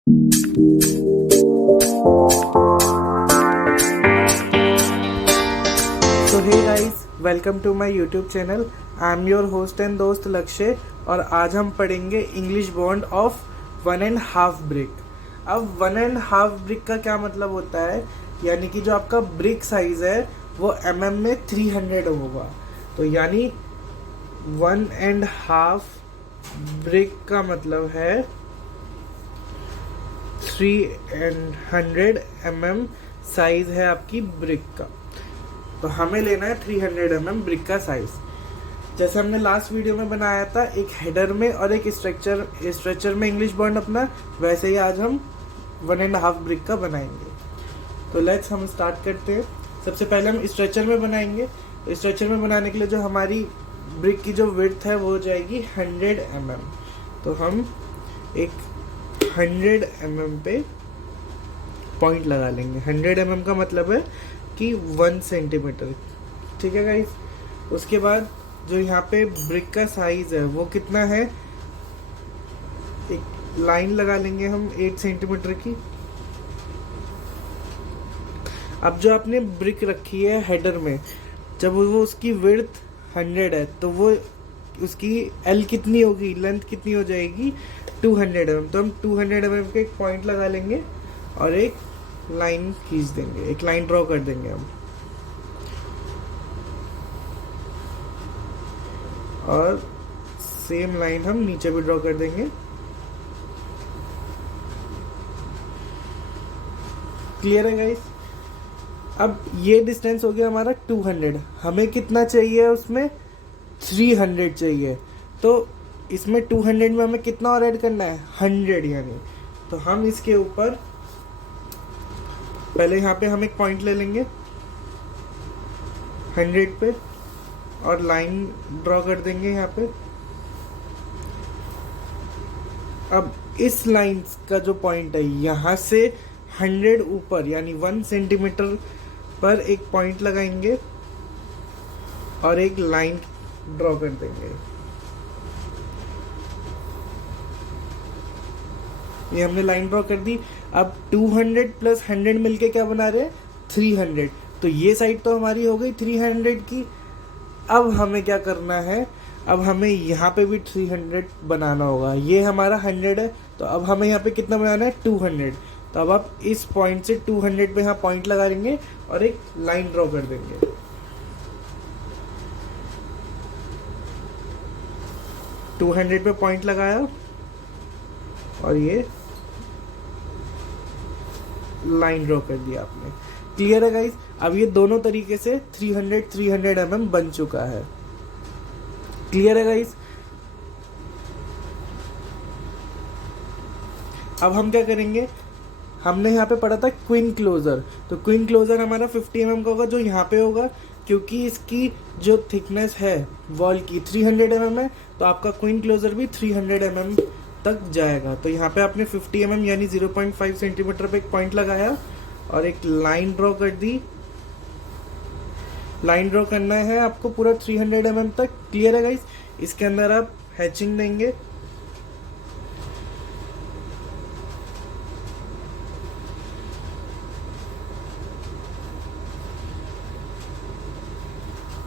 So hey guys, welcome to my YouTube channel. I am your host and दोस्त लक्ष्य, और आज हम पढ़ेंगे इंग्लिश बॉन्ड ऑफ 1.5 ब्रिक। अब 1.5 ब्रिक का क्या मतलब होता है, यानी कि जो आपका ब्रिक साइज है वो में 300 होगा। तो यानी 1.5 ब्रिक का मतलब है 300 साइज है आपकी ब्रिक का। तो हमें लेना है 300 ब्रिक का साइज। जैसे हमने लास्ट वीडियो में बनाया था एक हेडर में और एक स्ट्रक्चर में इंग्लिश बॉन्ड अपना, वैसे ही आज हम 1.5 ब्रिक का बनाएंगे। तो लेट्स हम स्टार्ट करते हैं। सबसे पहले हम स्ट्रक्चर में बनाएंगे। स्ट्रक्चर में बनाने के लिए जो हमारी ब्रिक की जो विड्थ है वो हो जाएगी 100 तो हम एक 100 पे पॉइंट लगा लेंगे। 100 का मतलब है कि 1 सेंटीमीटर। ठीक है गाइस। उसके बाद जो यहाँ पे ब्रिक का साइज है वो कितना है, एक लाइन लगा लेंगे हम 8 सेंटीमीटर की। अब जो आपने ब्रिक रखी है हेडर में, जब वो उसकी विड्थ 100 है तो वो उसकी एल कितनी होगी, लेंथ कितनी हो जाएगी 200 तो हम 200 के एक पॉइंट लगा लेंगे और एक लाइन खींच देंगे, एक लाइन ड्रॉ कर देंगे हम। और सेम लाइन हम नीचे भी ड्रॉ कर देंगे। क्लियर है गाइस। अब ये डिस्टेंस हो गया हमारा 200। हमें कितना चाहिए, उसमें 300 चाहिए। तो इसमें 200 में हमें कितना और ऐड करना है, 100 यानी। तो हम इसके ऊपर पहले यहाँ पे हम एक पॉइंट ले लेंगे 100 पे और लाइन ड्रॉ कर देंगे यहाँ पे। अब इस लाइन का जो पॉइंट है यहाँ से 100 ऊपर यानी 1 सेंटीमीटर पर एक पॉइंट लगाएंगे और एक लाइन ड्रॉ कर देंगे। ये हमने लाइन ड्रॉ कर दी। अब 200 प्लस 100 मिलके क्या बना रहे हैं, 300। तो ये साइड तो हमारी हो गई 300 की। अब हमें क्या करना है, अब हमें यहाँ पे भी 300 बनाना होगा। ये हमारा 100 है, तो अब हमें यहाँ पे कितना बनाना है, 200। तो अब आप इस पॉइंट से 200 पे यहाँ पॉइंट लगा देंगे और एक लाइन ड्रॉ कर देंगे। टू 200 पे पॉइंट लगाया और ये लाइन ड्रॉ कर दिया आपने। क्लियर है गाइस। अब ये दोनों तरीके से 300 बन चुका है। क्लियर है गाइस। अब हम क्या करेंगे, हमने यहाँ पे पढ़ा था क्वीन क्लोजर। तो क्वीन क्लोजर हमारा 50 का होगा, जो यहाँ पे होगा, क्योंकि इसकी जो थिकनेस है वॉल की 300 है, तो आपका क्वीन क्लोजर भी 300 तक जाएगा। तो यहाँ पे आपने 50 यानी 0.5 सेंटीमीटर पे एक पॉइंट लगाया और एक लाइन ड्रॉ कर दी। लाइन ड्रॉ करना है आपको पूरा 300 तक। क्लियर है गाइस। इसके अंदर आप हैचिंग देंगे।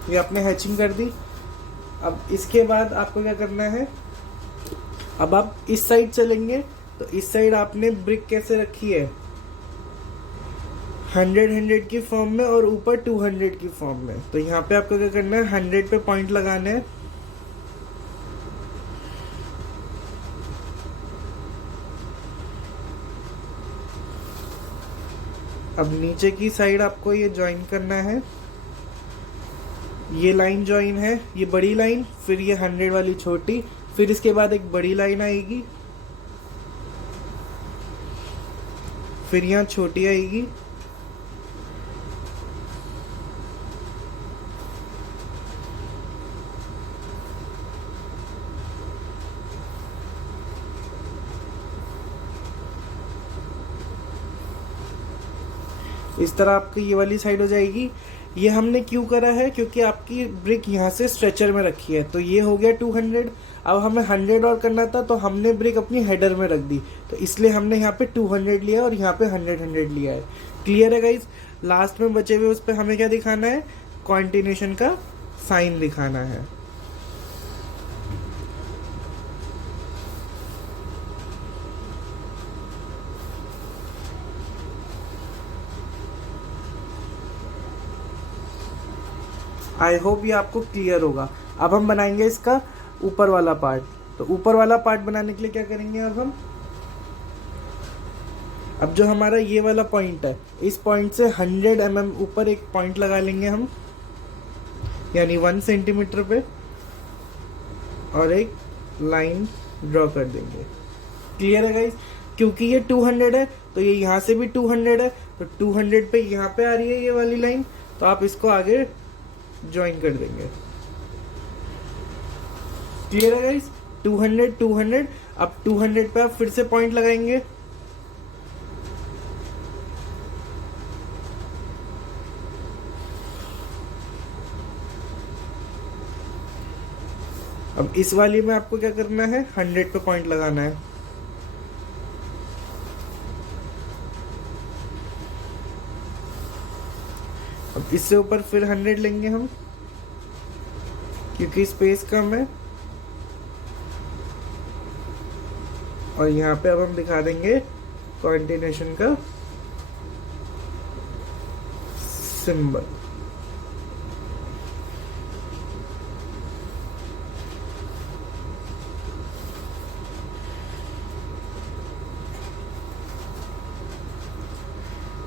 ये आपने हैचिंग कर दी। अब इसके बाद आपको क्या करना है, अब आप इस साइड चलेंगे। तो इस साइड आपने ब्रिक कैसे रखी है, 100 की फॉर्म में और ऊपर 200 की फॉर्म में। तो यहाँ पे आपको क्या करना है, 100 पे पॉइंट लगाना है। अब नीचे की साइड आपको ये ज्वाइन करना है। ये लाइन ज्वाइन है, ये बड़ी लाइन, फिर ये 100 वाली छोटी, फिर इसके बाद एक बड़ी लाइन आएगी, फिर यहाँ छोटी आएगी, इस तरह आपकी ये वाली साइड हो जाएगी। ये हमने क्यों करा है, क्योंकि आपकी ब्रिक यहाँ से स्ट्रेचर में रखी है, तो ये हो गया 200। अब हमें 100 और करना था, तो हमने ब्रिक अपनी हेडर में रख दी, तो इसलिए हमने यहाँ पे 200 लिया और यहाँ पे 100 लिया है। क्लियर है गाइज। लास्ट में बचे हुए उस पर हमें क्या दिखाना है, कॉन्टिन्यूशन का साइन दिखाना है। आई होप ये आपको क्लियर होगा। अब हम बनाएंगे इसका ऊपर वाला पार्ट। तो ऊपर वाला पार्ट बनाने के लिए क्या करेंगे, अब जो हमारा ये वाला पॉइंट है, इस पॉइंट से 100 mm ऊपर एक पॉइंट लगा लेंगे हम, यानी 1 सेंटीमीटर पे, और एक लाइन ड्रॉ कर देंगे। क्लियर है गाइस। क्योंकि ये 200 है तो ये यहाँ से भी 200 है, तो 200 पे यहाँ पे आ रही है ये वाली लाइन, तो आप इसको आगे ज्वाइन कर देंगे। क्लियर है गाइस। 200 200, अब 200 पे आप फिर से पॉइंट लगाएंगे, अब इस वाली में आपको क्या करना है, 100 पे पॉइंट लगाना है। अब इससे ऊपर फिर 100 लेंगे हम, क्योंकि स्पेस कम है, और यहाँ पे अब हम दिखा देंगे कॉन्टिन्यूशन का सिंबल।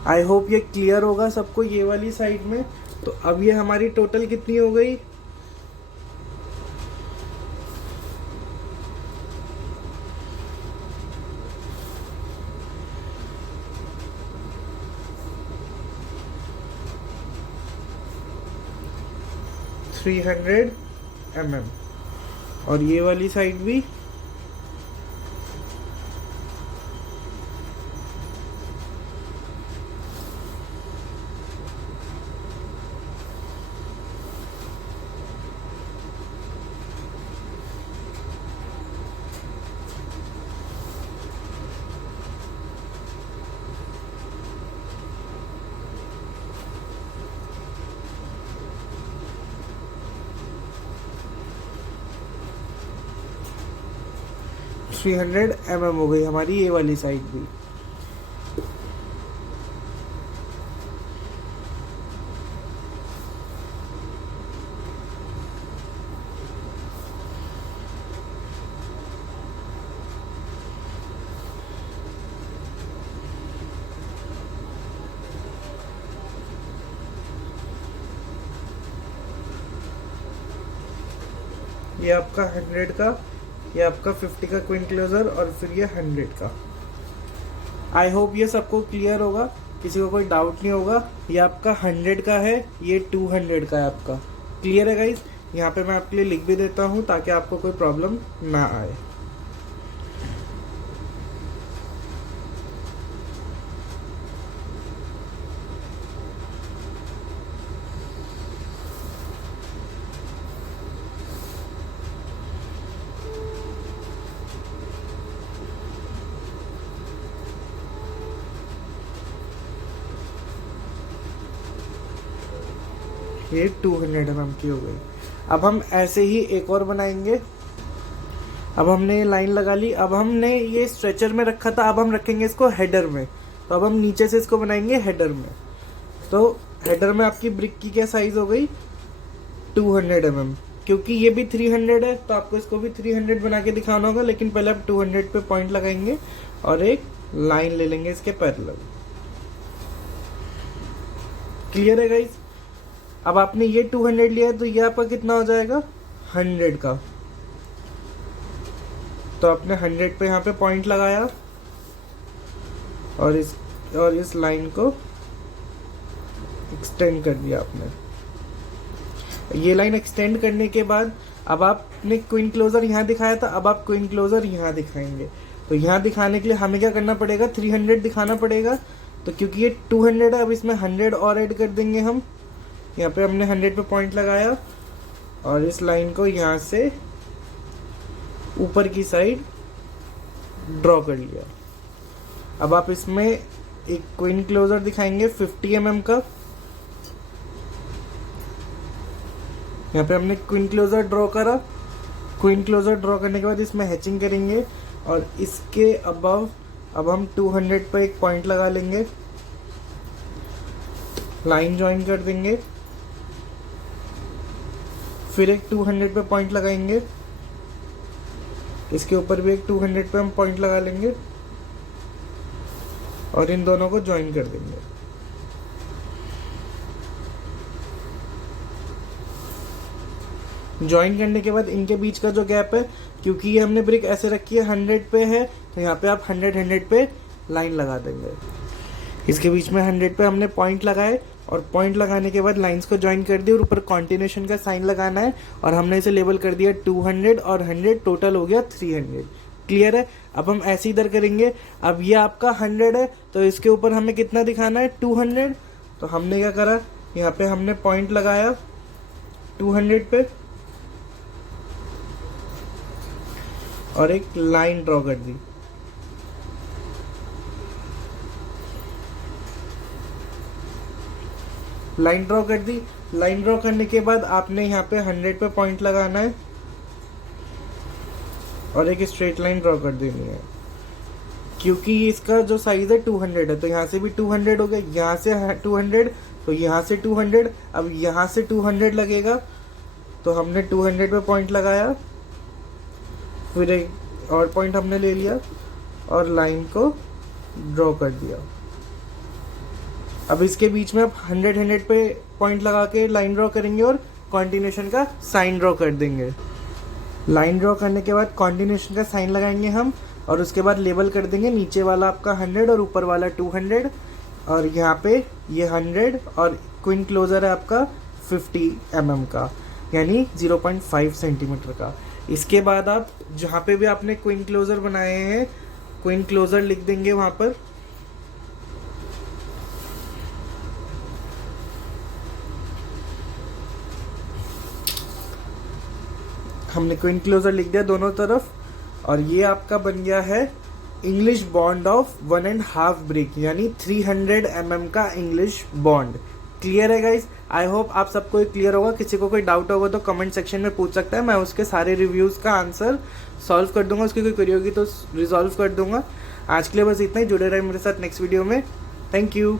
आई होप ये क्लियर होगा सबको ये वाली साइड में। तो अब ये हमारी टोटल कितनी हो गई, $300 mm, और ये वाली साइड भी 300 mm हो गई हमारी ये वाली साइड भी। ये आपका 100 का, ये आपका 50 का क्विन क्लोजर, और फिर ये 100 का। आई होप ये सबको क्लियर होगा, किसी को कोई डाउट नहीं होगा। ये आपका 100 का है, ये 200 का है आपका। क्लियर है गाइस। यहाँ पे मैं आपके लिए लिख भी देता हूँ ताकि आपको कोई प्रॉब्लम ना आए। ये 200 mm की हो गई। अब हम ऐसे ही एक और बनाएंगे। अब हमने ये लाइन लगा ली, अब हमने ये स्ट्रेचर में रखा था, अब हम रखेंगे इसको हेडर में। तो अब हम नीचे से इसको बनाएंगे हेडर में। तो हेडर में आपकी ब्रिक की क्या साइज हो गई, 200 mm। क्योंकि ये भी 300 है तो आपको इसको भी 300 बना के दिखाना होगा, लेकिन पहले आप 200 पे पॉइंट लगाएंगे और एक लाइन ले लेंगे इसके पैरेलल। क्लियर है गाइस। अब आपने ये 200 लिया है तो ये आपका कितना हो जाएगा, 100 का। तो आपने 100 पे यहाँ पे पॉइंट लगाया और इस लाइन को एक्सटेंड कर दिया आपने। ये लाइन एक्सटेंड करने के बाद अब आपने क्विन क्लोजर यहाँ दिखाया था, अब आप क्विन क्लोजर यहाँ दिखाएंगे। तो यहाँ दिखाने के लिए हमें क्या करना पड़ेगा, 300 दिखाना पड़ेगा। तो क्योंकि ये 200 है, अब इसमें 100 और ऐड कर देंगे हम। यहाँ पे हमने 100 पे पॉइंट लगाया और इस लाइन को यहाँ से ऊपर की साइड ड्रॉ कर लिया। अब आप इसमें एक क्वीन क्लोजर दिखाएंगे 50 mm का। यहाँ पे हमने क्वीन क्लोजर ड्रॉ करा। क्वीन क्लोजर ड्रॉ करने के बाद इसमें हैचिंग करेंगे और इसके अबव अब हम 200 पे एक पॉइंट लगा लेंगे, लाइन ज्वाइन कर देंगे, फिर एक 200 पे पॉइंट लगाएंगे, इसके ऊपर भी एक 200 पे हम पॉइंट लगा लेंगे और इन दोनों को ज्वाइन कर देंगे। ज्वाइन करने के बाद इनके बीच का जो गैप है, क्योंकि ये हमने ब्रिक ऐसे रखी है 100 पे है, तो यहाँ पे आप 100 पे लाइन लगा देंगे। इसके बीच में 100 पे हमने पॉइंट लगाए और पॉइंट लगाने के बाद लाइंस को ज्वाइन कर दिया और ऊपर कॉन्टिन्यूशन का साइन लगाना है और हमने इसे लेबल कर दिया 200 और 100, टोटल हो गया 300। क्लियर है? अब हम ऐसे इधर करेंगे। अब ये आपका 100 है तो इसके ऊपर हमें कितना दिखाना है? 200। तो हमने क्या करा, यहाँ पे हमने पॉइंट लगाया 200 पे और एक लाइन ड्रॉ कर दी। लाइन ड्रॉ कर दी। लाइन ड्रॉ करने के बाद आपने यहाँ पे 100 पे पॉइंट लगाना है और एक स्ट्रेट लाइन ड्रॉ कर देनी है। क्योंकि इसका जो साइज है 200 है तो यहाँ से भी 200 हो गया, यहाँ से 200 तो यहाँ से 200, अब यहाँ से 200 लगेगा तो हमने 200 पे पॉइंट लगाया, फिर एक और पॉइंट हमने ले लिया और लाइन को ड्रॉ कर दिया। अब इसके बीच में आप 100 पे पॉइंट लगा के लाइन ड्रॉ करेंगे और कॉन्टिन्यूशन का साइन ड्रॉ कर देंगे। लाइन ड्रॉ करने के बाद कॉन्टिन्यूशन का साइन लगाएंगे हम और उसके बाद लेबल कर देंगे नीचे वाला आपका 100 और ऊपर वाला 200 और यहाँ पे ये 100 और क्वीन क्लोजर है आपका 50 mm का, यानी 0.5 सेंटीमीटर का। इसके बाद आप जहाँ पे भी आपने क्वीन क्लोजर बनाए हैं, क्वीन क्लोजर लिख देंगे वहाँ पर। हमने क्वीन क्लोजर लिख दिया दोनों तरफ और ये आपका बन गया है इंग्लिश बॉन्ड ऑफ 1.5 ब्रिक, यानी 300 mm का इंग्लिश बॉन्ड। क्लियर है गाइस? आई होप आप सबको क्लियर होगा। किसी को कोई डाउट होगा तो कमेंट सेक्शन में पूछ सकता है, मैं उसके सारे रिव्यूज़ का आंसर सॉल्व कर दूंगा। उसकी कोई क्वेरी होगी तो रिजॉल्व कर दूंगा। आज के लिए बस इतना ही। जुड़े रहे मेरे साथ नेक्स्ट वीडियो में। Thank you.